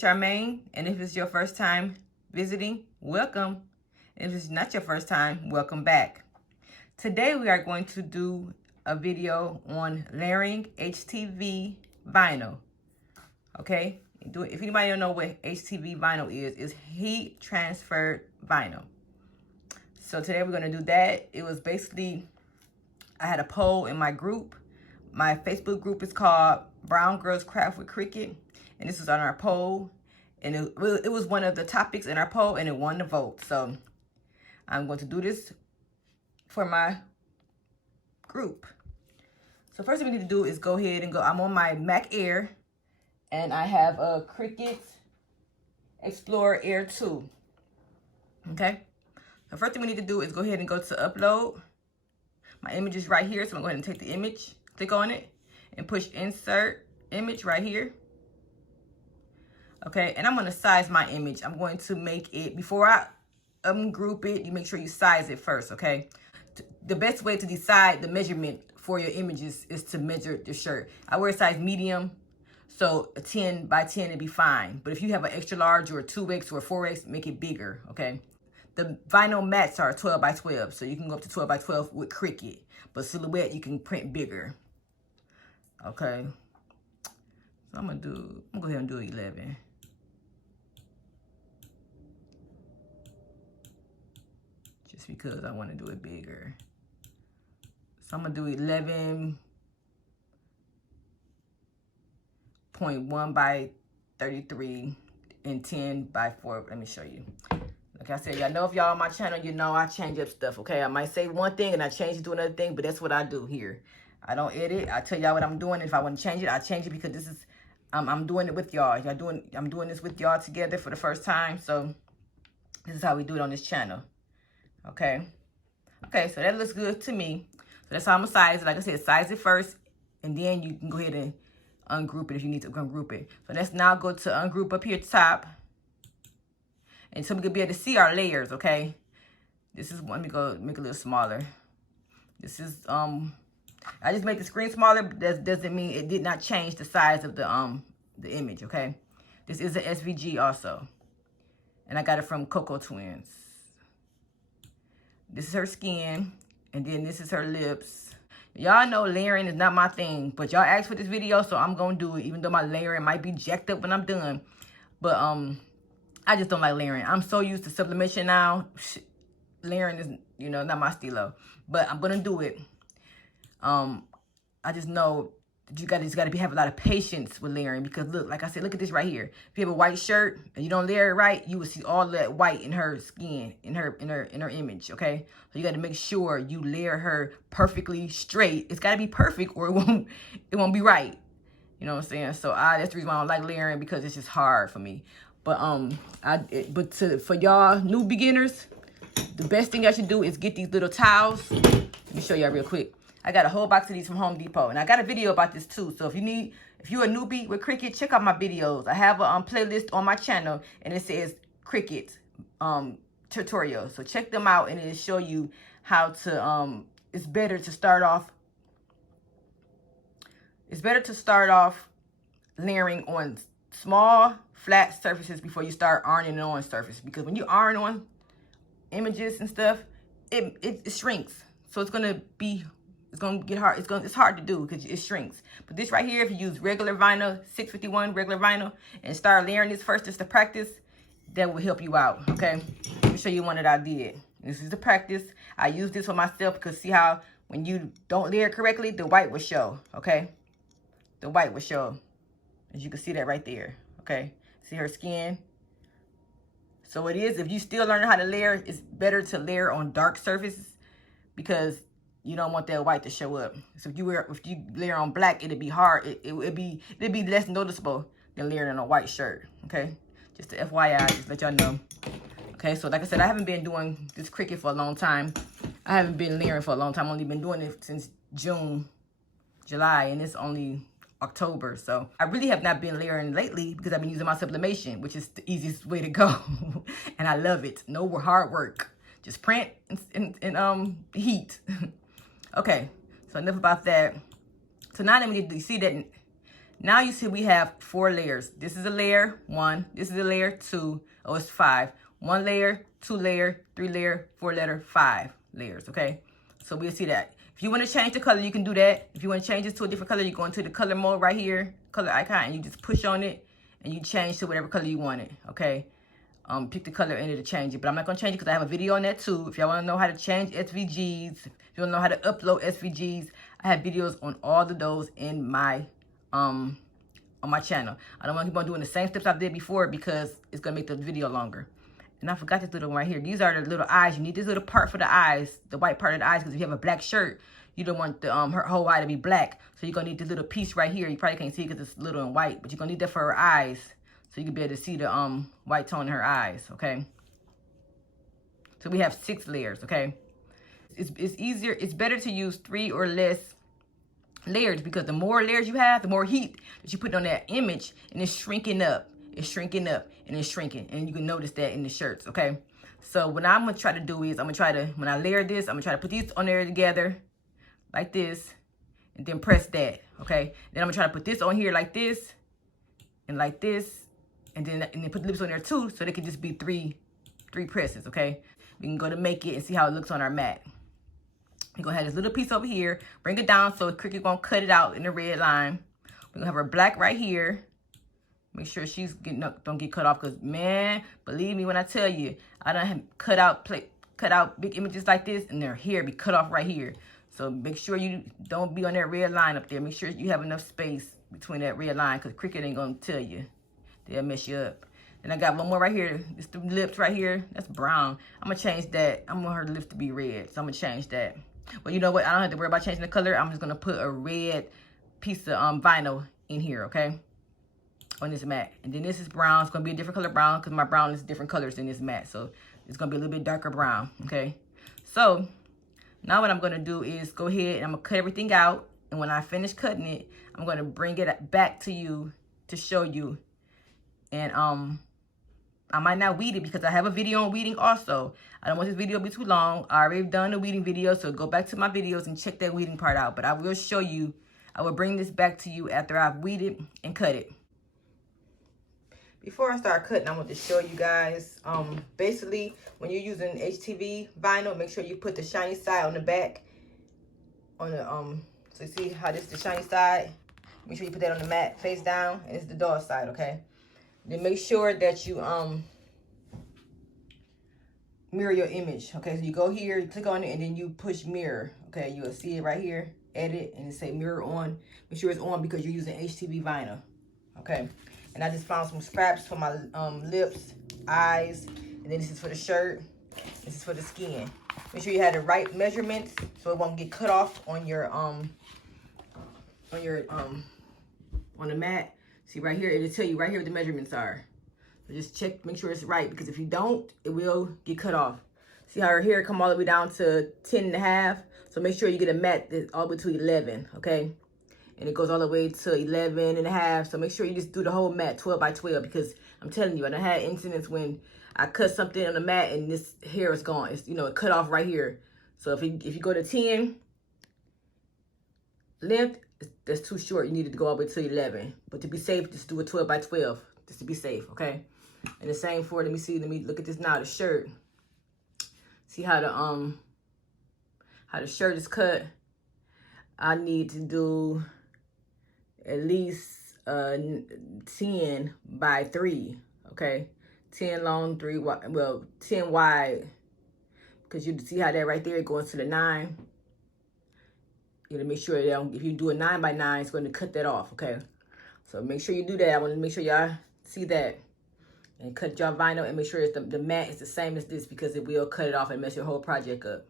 Charmaine, and if it's your first time visiting, welcome. If it's not your first time, welcome back. Today we are going to do a video on layering HTV vinyl. Okay, if anybody don't know what HTV vinyl is, it's heat transferred vinyl. So today we're going to do that. It was basically, I had a poll in my group. My Facebook group is called Brown Girls Craft with Cricut. And this was on our poll. And it was one of the topics in our poll, and it won the vote. So I'm going to do this for my group. So first thing we need to do is go ahead and go. I'm on my Mac Air. And I have a Cricut Explorer Air 2. Okay. The first thing we need to do is go ahead and go to upload. My image is right here. So I'm going to go ahead and take the image, click on it, and push insert image right here. Okay, and I'm going to size my image. I'm going to make it, before I ungroup it, you make sure you size it first, okay? The best way to decide the measurement for your images is to measure the shirt. I wear a size medium, so a 10 by 10 would be fine. But if you have an extra large or a 2X or a 4X, make it bigger, okay? The vinyl mats are 12 by 12, so you can go up to 12 by 12 with Cricut. But silhouette, you can print bigger, okay? So I'm going to go ahead and do 11. Just because I want to do it bigger. So I'm going to do 11.1 by 33 and 10 by 4. Let me show you. Like I said, y'all know if y'all on my channel, you know I change up stuff, okay? I might say one thing and I change it to another thing, but that's what I do here. I don't edit. I tell y'all what I'm doing. If I want to change it, I change it because this is, I'm doing it with y'all. I'm doing this with y'all together for the first time. So this is how we do it on this channel. Okay. Okay, so that looks good to me. So that's how I'm gonna size it. Like I said, size it first, and then you can go ahead and ungroup it if you need to ungroup it. So let's now go to ungroup up here at the top. And so we can be able to see our layers, okay? This is, let me go make it a little smaller. This is, I just made the screen smaller, but that doesn't mean it did not change the size of the image, okay? This is an SVG also. And I got it from Coco Twins. This is her skin, and then this is her lips. Y'all know layering is not my thing, but y'all asked for this video, so I'm gonna do it, even though my layering might be jacked up when I'm done. But I just don't like layering. I'm so used to sublimation now. Layering is, you know, not my stilo. But I'm gonna do it. I just know you just gotta have a lot of patience with layering, because look, like I said, look at this right here. If you have a white shirt and you don't layer it right, you will see all that white in her skin, in her image, okay? So you gotta make sure you layer her perfectly straight. It's gotta be perfect or it won't be right. You know what I'm saying? So that's the reason why I don't like layering, because it's just hard for me. But for y'all new beginners, the best thing I should do is get these little towels. Let me show y'all real quick. I got a whole box of these from Home Depot, and I got a video about this too. So if you're a newbie with Cricut, check out my videos. I have a playlist on my channel, and it says Cricut tutorials. So check them out, and it'll show you how to. It's better to start off. It's better to start off layering on small flat surfaces before you start ironing on surface, because when you iron on images and stuff, it shrinks. So it's gonna get hard. It's hard to do because it shrinks. But this right here, if you use regular vinyl, 651 regular vinyl, and start layering this first just to practice, that will help you out, okay? Let me show you one that I did. This is the practice. I use this for myself because see how when you don't layer correctly, the white will show, okay? The white will show. As you can see that right there, okay? See her skin? So it is, if you still learning how to layer, it's better to layer on dark surfaces because you don't want that white to show up. So if you layer on black, it'd be hard. It'd be less noticeable than layering on a white shirt. Okay, just to FYI, just let y'all know. Okay, so like I said, I haven't been doing this Cricut for a long time. I haven't been layering for a long time. I've only been doing it since June, July, and it's only October. So I really have not been layering lately because I've been using my sublimation, which is the easiest way to go, and I love it. No hard work, just print and heat. Okay, so enough about that. So now let me see that Now you see we have 4 layers. This is a layer 1. This is a layer 2. Oh, it's 5. 1 layer, 2 layer, 3 layer, 4 layer, 5 layers, okay? So we'll see that. If you want to change the color, you can do that. If you want to change this to a different color, you go into the color mode right here, color icon, and you just push on it, and you change to whatever color you want it, okay? Pick the color in it to change it. But I'm not going to change it because I have a video on that too. If y'all want to know how to change SVGs, if you want to know how to upload SVGs, I have videos on all of those in my on my channel. I don't want to keep on doing the same steps I did before because it's going to make the video longer. And I forgot this little one right here. These are the little eyes. You need this little part for the eyes, the white part of the eyes, because if you have a black shirt, you don't want the her whole eye to be black. So you're going to need this little piece right here. You probably can't see it because it's little and white, but you're going to need that for her eyes so you can be able to see the white tone in her eyes, okay? So we have 6 layers, okay? It's easier. It's better to use 3 or less layers because the more layers you have, the more heat that you put on that image, and it's shrinking up. It's shrinking up and it's shrinking, and you can notice that in the shirts, okay? So what I'm gonna try to do is when I layer this, I'm gonna try to put these on there together like this, and then press that, okay? Then I'm gonna try to put this on here like this, and like this, and then put the lips on there too, so they can just be three presses, okay? We can go to make it and see how it looks on our mat. We're gonna have this little piece over here, bring it down so Cricut gonna cut it out in the red line. We're gonna have our black right here. Make sure she's don't get cut off, because man, believe me when I tell you, I done have cut out big images like this, and their hair be cut off right here. So make sure you don't be on that red line up there. Make sure you have enough space between that red line, because Cricut ain't gonna tell you. They'll mess you up. And I got one more right here. It's the lips right here. That's brown. I'm gonna change that. I want her lips to be red, so I'm gonna change that. Well, you know what? I don't have to worry about changing the color. I'm just gonna put a red piece of vinyl in here, okay? On this mat. And then this is brown. It's gonna be a different color brown because my brown is different colors in this mat. So it's gonna be a little bit darker brown, okay? So now what I'm gonna do is go ahead and I'm gonna cut everything out. And when I finish cutting it, I'm gonna bring it back to you to show you. And I might not weed it because I have a video on weeding also. I don't want this video to be too long. I already done the weeding video, so go back to my videos and check that weeding part out. But I will show you, I will bring this back to you after I've weeded and cut it. Before I start cutting, I want to show you guys, basically, when you're using HTV vinyl, make sure you put the shiny side on the back. On the, so you see how this is the shiny side? Make sure you put that on the mat face down, and it's the dull side, okay? Then make sure that you mirror your image, okay? So you go here, you click on it, and then you push mirror, okay? You'll see it right here, edit, and it say mirror on. Make sure it's on because you're using HTV vinyl, okay? And I just found some scraps for my lips, eyes, and then this is for the shirt. This is for the skin. Make sure you have the right measurements so it won't get cut off on your on the mat. See right here, it'll tell you right here what the measurements are. So just check, make sure it's right, because if you don't, it will get cut off. See how her hair come all the way down to 10.5? So make sure you get a mat that's all the way to 11, okay? And it goes all the way to 11.5. So make sure you just do the whole mat 12 by 12, because I'm telling you, I done had incidents when I cut something on the mat and this hair is gone. It's, you know, it cut off right here. So if you go to 10 length, that's too short. You need to go all the way to 11. But to be safe, just do a 12 by 12, just to be safe, okay? And the same for, let me look at this now, the shirt. See how the shirt is cut. I need to do at least 10 by 3, okay? 10 long, 3 wide, well, 10 wide, because you see how that right there goes to the 9. You gotta make sure that if you do a 9 by 9, it's going to cut that off, okay? So make sure you do that. I want to make sure y'all see that. And cut your vinyl and make sure it's the mat is the same as this, because it will cut it off and mess your whole project up.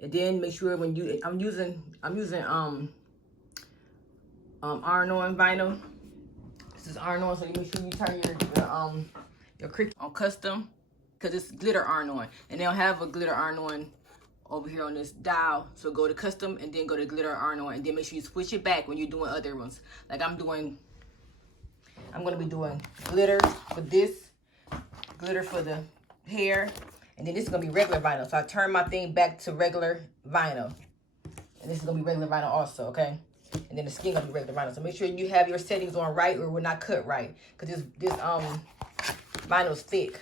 And then make sure when you, I'm using Iron-On vinyl. This is Iron-On, so you make sure you turn your Cricut on custom, because it's GlitterIronOn, and they'll have a GlitterIronOn over here on this dial. So go to custom and then go to GlitterIronOn, and then make sure you switch it back when you're doing other ones. Like I'm gonna be doing glitter for this, glitter for the hair, and then this is gonna be regular vinyl. So I turn my thing back to regular vinyl, and this is gonna be regular vinyl also, okay? and then the skin gonna be regular vinyl. So make sure you have your settings on right, or it will not cut right, because this vinyl is thick.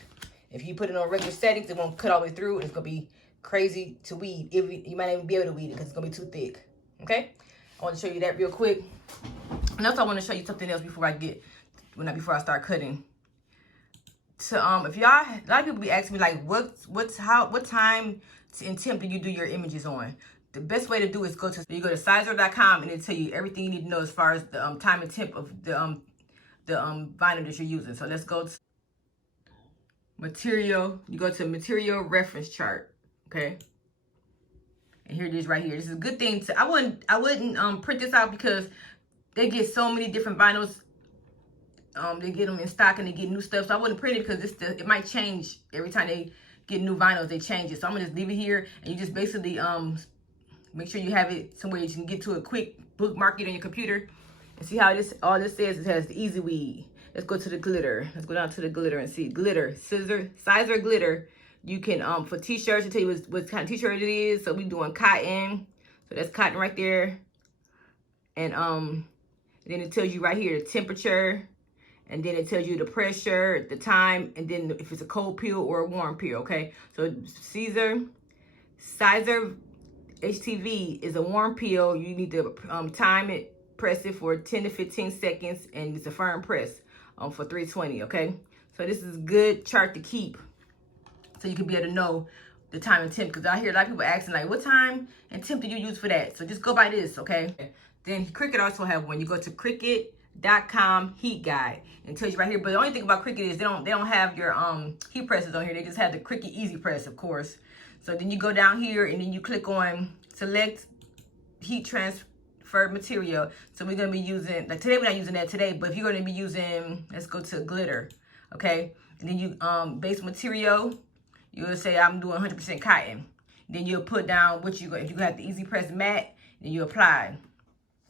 If you put it on regular settings, it won't cut all the way through, and it's gonna be crazy to weed. You might not even be able to weed it because it's gonna be too thick. Okay, I want to show you that real quick. And also I want to show you something else before I start cutting. So if y'all, a lot of people be asking me like, what time and temp do you do your images on? The best way to do is go to Sizer.com, and it'll tell you everything you need to know as far as the time and temp of the vinyl that you're using. So let's go to material. You go to material reference chart, okay? And here it is right here. This is a good thing to, I wouldn't print this out because they get so many different vinyls. They get them in stock and they get new stuff. So I wouldn't print it because it might change every time they get new vinyls. They change it. So I'm gonna just leave it here, and you just basically make sure you have it somewhere you can get to a quick bookmark it on your computer. And see how all this says. It has the easy weed. Let's go to the glitter. Let's go down to the glitter and see glitter. Sizer glitter. You can for t-shirts, to tell you what kind of t-shirt it is. So we doing cotton. So that's cotton right there. And then it tells you right here the temperature. And then it tells you the pressure, the time, and then if it's a cold peel or a warm peel, okay? So Sizer HTV is a warm peel. You need to time it, press it for 10 to 15 seconds, and it's a firm press for 320, okay? So this is a good chart to keep, so you can be able to know the time and temp, because I hear a lot of people asking like, what time and temp do you use for that? So just go by this, okay? Then Cricut also have one. You go to Cricut.com heat guide, and it tells you right here. But the only thing about Cricut is they don't have your heat presses on here. They just have the Cricut Easy Press, of course. So then you go down here and then you click on select heat transfer material. So we're gonna be using, like today we're not using that today, but if you're gonna be using, let's go to glitter, okay? And then you base material, you'll say I'm doing 100% cotton. Then you'll put down what you go. If you have the Easy Press matte, then you apply.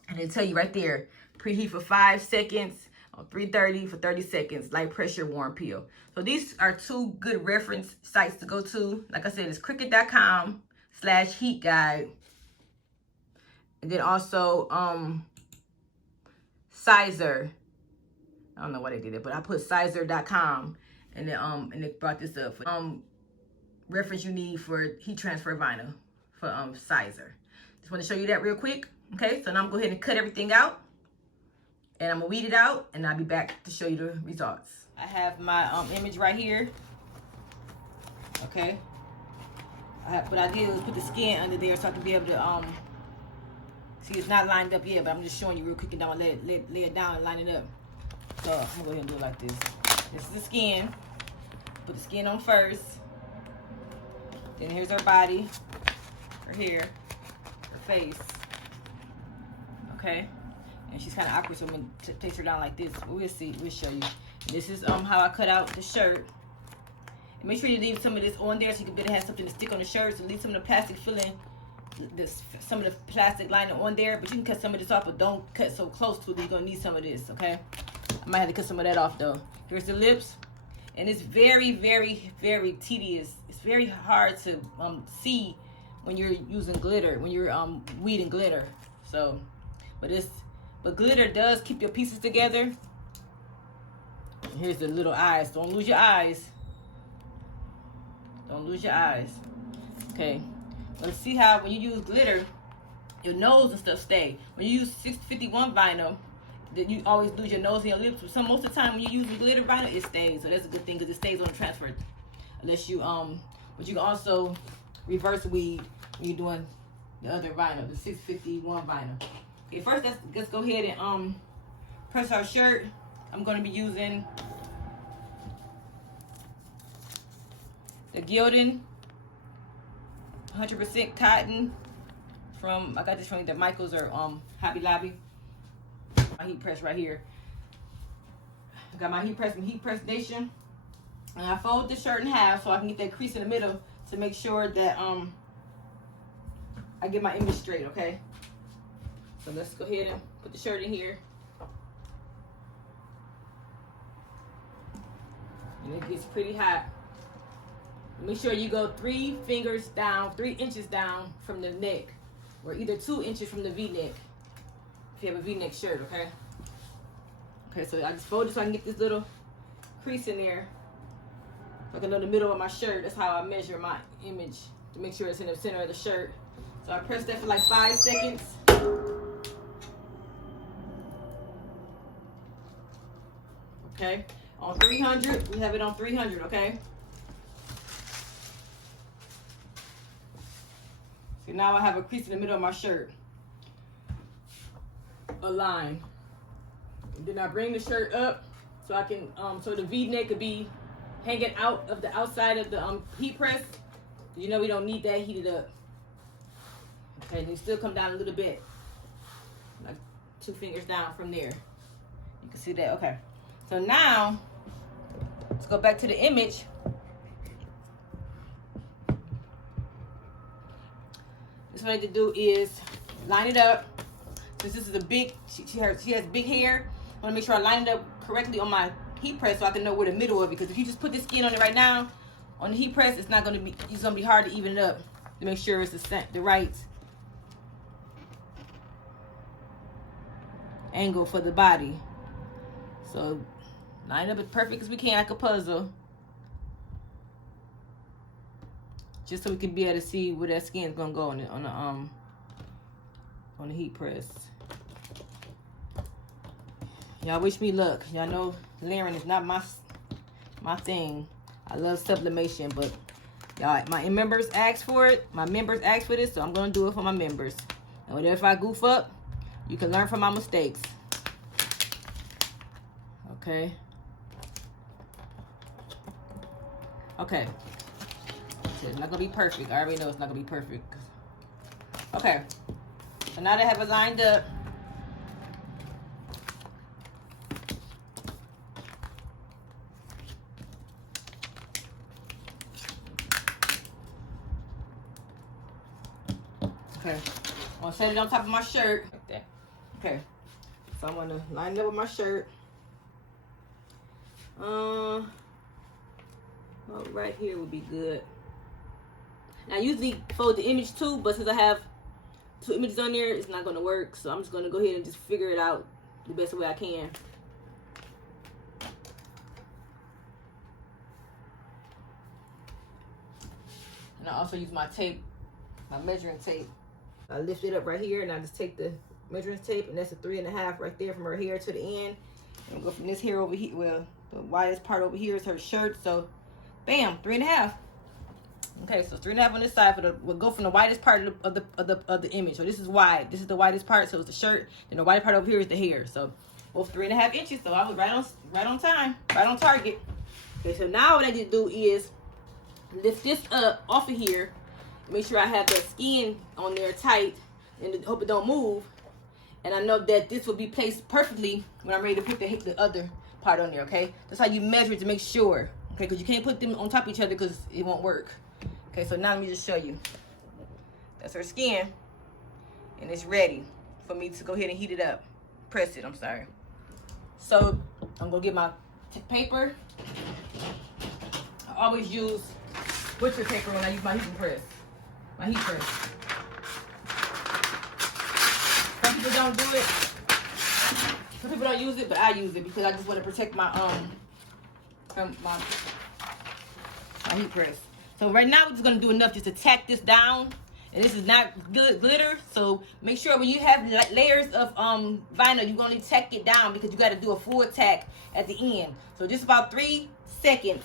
And it'll tell you right there, preheat for 5 seconds on 330 for 30 seconds, light pressure, warm peel. So these are two good reference sites to go to. Like I said, it's Cricut.com/heat guide. And then also Sizer. I don't know why they did it, but I put Sizer.com, and then and it brought this up. Reference you need for heat transfer vinyl for Sizer. Just want to show you that real quick. Okay, so now I'm going to go ahead and cut everything out, and I'm going to weed it out, and I'll be back to show you the results. I have my image right here. Okay. What I did was put the skin under there so I can be able to, see, it's not lined up yet, but I'm just showing you real quick, and I'm going to lay it down and line it up. So I'm going to go ahead and do it like this. This is the skin. Put the skin on first. Then here's her body, her hair, her face. Okay, and she's kind of awkward, so I'm gonna place her down like this. We'll see. We'll show you. And this is how I cut out the shirt. And make sure you leave some of this on there so you can better have something to stick on the shirt. So leave some of the plastic filling, some of the plastic lining on there. But you can cut some of this off, but don't cut so close to it. You're gonna need some of this. Okay, I might have to cut some of that off though. Here's the lips, and it's very, very, very tedious. It's very hard to see when you're using glitter, when you're weeding glitter. So. But glitter does keep your pieces together. Here's the little eyes. Don't lose your eyes. Don't lose your eyes. Okay. But see how when you use glitter, your nose and stuff stay. When you use 651 vinyl, that you always lose your nose and your lips. So most of the time when you're using glitter vinyl, it stays. So that's a good thing because it stays on the transfer. Unless you but you can also reverse weed when you're doing the other vinyl, the 651 vinyl. Okay, first let's go ahead and press our shirt. I'm going to be using the Gildan 100% cotton I got this from either Michaels or Hobby Lobby. My heat press right here. I got my heat press from Heat Press Nation. And I fold the shirt in half so I can get that crease in the middle to make sure that I get my image straight, okay? So let's go ahead and put the shirt in here. And it gets pretty hot. Make sure you go 3 fingers down, 3 inches down from the neck, or either 2 inches from the V-neck. if you have a V-neck shirt, okay? Okay, so I just fold it so I can get this little crease in there. So I can know the middle of my shirt. That's how I measure my image to make sure it's in the center of the shirt. So I press that for like 5 seconds. Okay, on 300, we have it on 300, okay? So now I have a crease in the middle of my shirt. A line. And then I bring the shirt up so I can, so the V-neck could be hanging out of the outside of the heat press. You know we don't need that heated up. Okay, and you still come down a little bit. Like 2 fingers down from there. You can see that, okay. So now, let's go back to the image. This what I need to do is line it up. Since this is a big, she has big hair, I want to make sure I line it up correctly on my heat press so I can know where the middle of it. Because if you just put the skin on it right now, on the heat press, it's gonna be hard to even it up to make sure it's the right angle for the body. So line up as perfect as we can, like a puzzle, just so we can be able to see where that skin is gonna go on the heat press. Y'all wish me luck. Y'all know layering is not my thing. I love sublimation, but y'all, my members asked for it. My members asked for this, so I'm gonna do it for my members. And if I goof up, you can learn from my mistakes. Okay. Okay. So it's not gonna be perfect. I already know it's not gonna be perfect. Okay. So now that I have it lined up, okay, I'm gonna set it on top of my shirt. Like that. Okay. So I'm gonna line it up with my shirt. Well, right here would be good. Now, I usually fold the image too, but since I have 2 images on there, it's not gonna work. So I'm just gonna go ahead and just figure it out the best way I can. And I also use my tape, my measuring tape. I lift it up right here, and I just take the measuring tape, and that's a 3.5 right there from her hair to the end. And go from this hair over here. Well, the widest part over here is her shirt. So, bam, 3.5. Okay, so 3.5 on this side. We'll go from the widest part of the image. So this is wide. This is the widest part. So it's the shirt. Then the widest part over here is the hair. So both 3.5 inches. So I was right on time, right on target. Okay, so now what I need to do is lift this up off of here. Make sure I have the skin on there tight, and hope it don't move. And I know that this will be placed perfectly when I'm ready to put the other part on there, okay? That's how you measure it to make sure, okay? Because you can't put them on top of each other because it won't work. Okay, so now let me just show you. That's her skin, and it's ready for me to go ahead and heat it up. Press it, I'm sorry. So I'm gonna get my paper. I always use butcher paper when I use my heat press. My heat press. Some people don't do it. Some people don't use it, but I use it because I just want to protect my my heat press. So right now we're just gonna do enough just to tack this down, and this is not good glitter. So make sure when you have layers of vinyl, you're gonna tack it down because you got to do a full tack at the end. So just about 3 seconds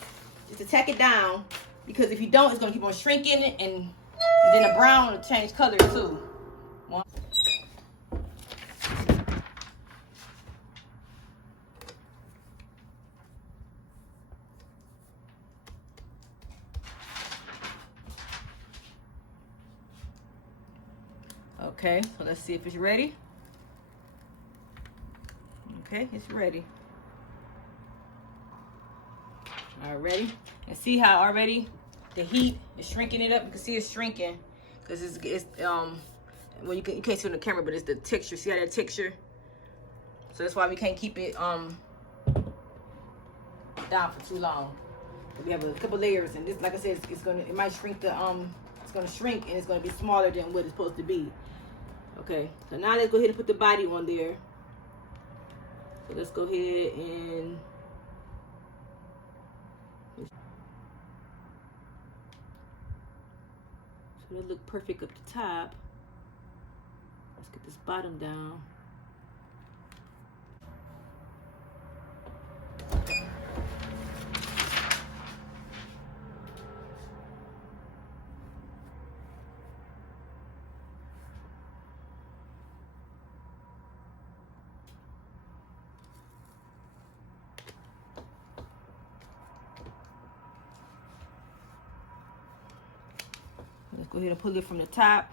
just to tack it down, because if you don't, it's gonna keep on shrinking, and then the brown will change color too. Okay, so let's see if it's ready. Okay, it's ready. All right, ready? And see how already the heat is shrinking it up. You can see it's shrinking because it's well, you can't see it on the camera, but it's the texture. See how that texture? So that's why we can't keep it down for too long. We have a couple layers, and this, like I said, it might shrink the it's gonna shrink, and it's gonna be smaller than what it's supposed to be. Okay, so now let's go ahead and put the body on there. So let's go ahead and so it'll look perfect up the top. Let's get this bottom down. Let's go ahead and pull it from the top.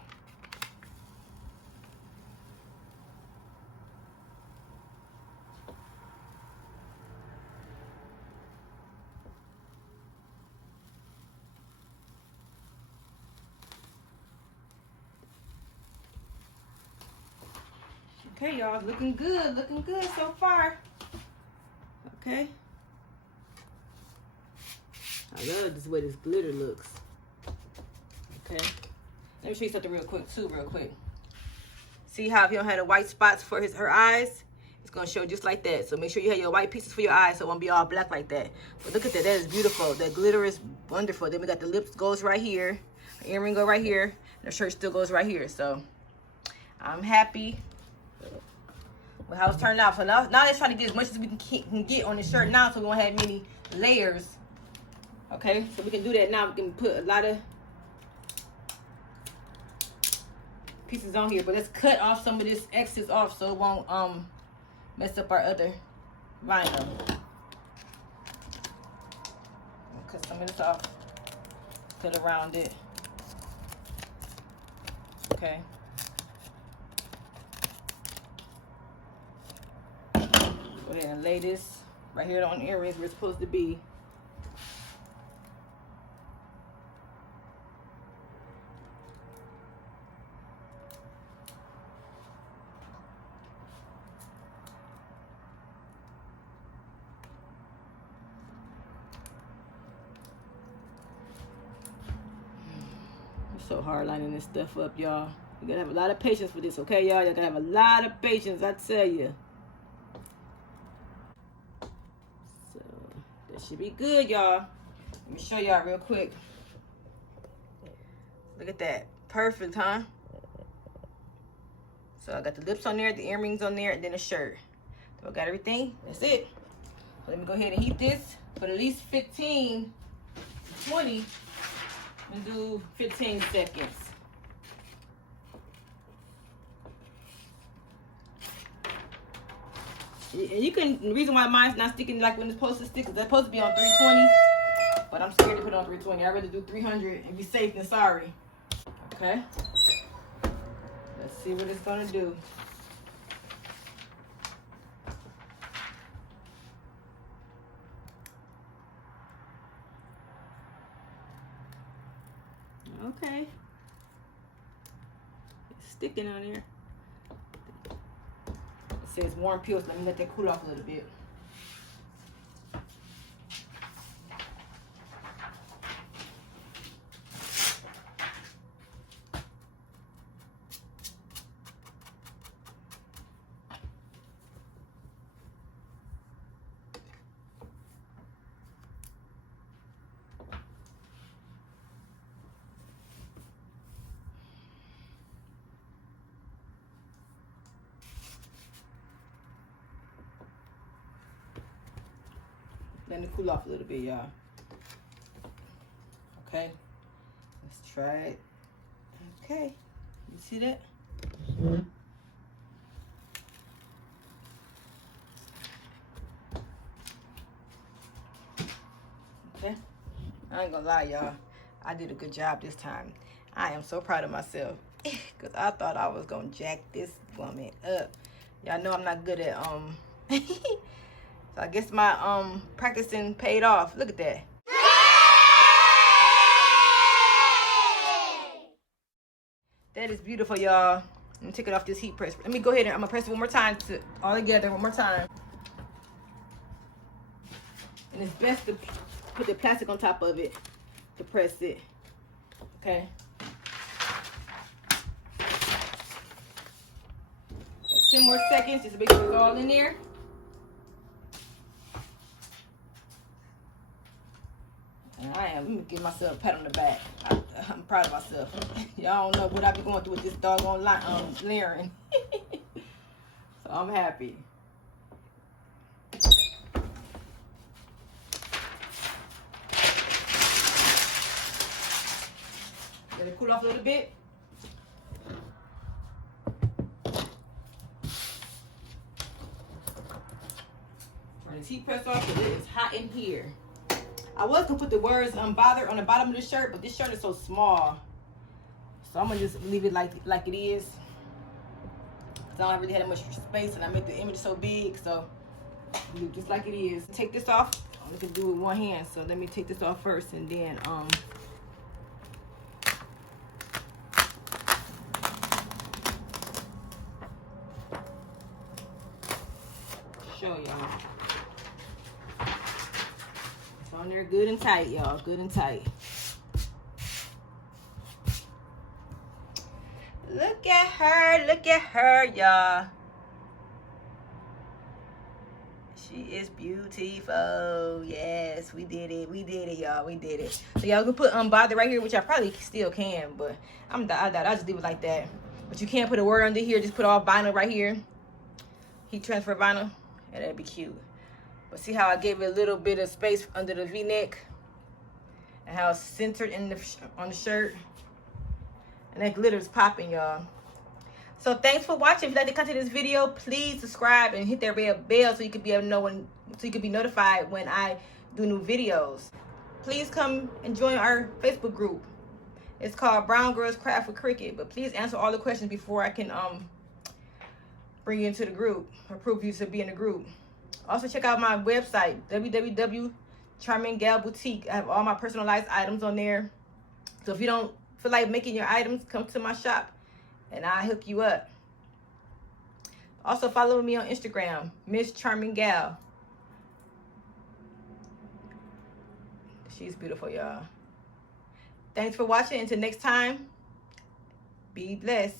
Okay, y'all, looking good so far. Okay. I love this way this glitter looks. Okay. Let me show you something real quick. See how if you don't have the white spots for her eyes, it's gonna show just like that. So make sure you have your white pieces for your eyes so it won't be all black like that. But look at that, that is beautiful. That glitter is wonderful. Then we got the lips goes right here, the earring go right here, and the shirt still goes right here. So I'm happy with how it's turned out. So now let's try to get as much as we can get on the shirt now so we won't have many layers. Okay, so we can do that now. We can put a lot of pieces on here, but let's cut off some of this excess off so it won't mess up our other vinyl. Cut some of this off, cut around it. Okay. Go ahead and lay this right here on the earrings where it's supposed to be. So hard lining this stuff up, y'all. You gotta have a lot of patience for this, okay, y'all? You gotta have a lot of patience, I tell you. So that should be good, y'all. Let me show y'all real quick. Look at that. Perfect, huh? So I got the lips on there, the earrings on there, and then the shirt. So I got everything. That's it. So let me go ahead and heat this for at least 15 to 20. And do 15 seconds. And you can, the reason why mine's not sticking like when it's supposed to stick is it's supposed to be on 320, but I'm scared to put it on 320. I'd rather do 300 and be safe than sorry. Okay. Let's see what it's gonna do. Okay. It's sticking on there. It says warm peel, so let me let that cool off a little bit. Let it cool off a little bit, y'all. Okay, let's try it. Okay, you see that? Okay, I ain't gonna lie, y'all. I did a good job this time. I am so proud of myself because I thought I was gonna jack this woman up. Y'all know I'm not good at So I guess my practicing paid off. Look at that. That is beautiful, y'all. Let me take it off this heat press. Let me go ahead and I'm gonna press it one more time to all together one more time. And it's best to put the plastic on top of it to press it. Okay. more seconds just to make sure it's all in there. And let me give myself a pat on the back. I'm proud of myself. Y'all don't know what I've been going through with this doggone layering. So I'm happy. Let it cool off a little bit. Turn this heat press off because it is hot in here. I was gonna put the words "unbothered" on the bottom of the shirt, but this shirt is so small, so I'm gonna just leave it like it is. Cause I don't really have that much space, and I made the image so big, so leave it just like it is. Take this off. I'm gonna do it with one hand, so let me take this off first, and then show y'all. It's on there good and tight, y'all. Good and tight. Look at her, y'all. She is beautiful. Yes, we did it, y'all. We did it. So y'all can put unbothered right here, which I probably still can, but I just leave it like that. But you can't put a word under here. Just put all vinyl right here. Heat transfer vinyl, and that'd be cute. But see how I gave it a little bit of space under the V-neck, and how it's centered in on the shirt. And that glitter is popping, y'all. So thanks for watching. If you like the content of this video, please subscribe and hit that red bell so you can be able to know so you can be notified when I do new videos. Please come and join our Facebook group. It's called Brown Girls Craft with Cricut. But please answer all the questions before I can bring you into the group, approve you to be in the group. Also check out my website, www.charminggalboutique. I have all my personalized items on there. So if you don't feel like making your items, come to my shop and I'll hook you up. Also follow me on Instagram, Miss Charming Gal. She's beautiful, y'all. Thanks for watching. Until next time, be blessed.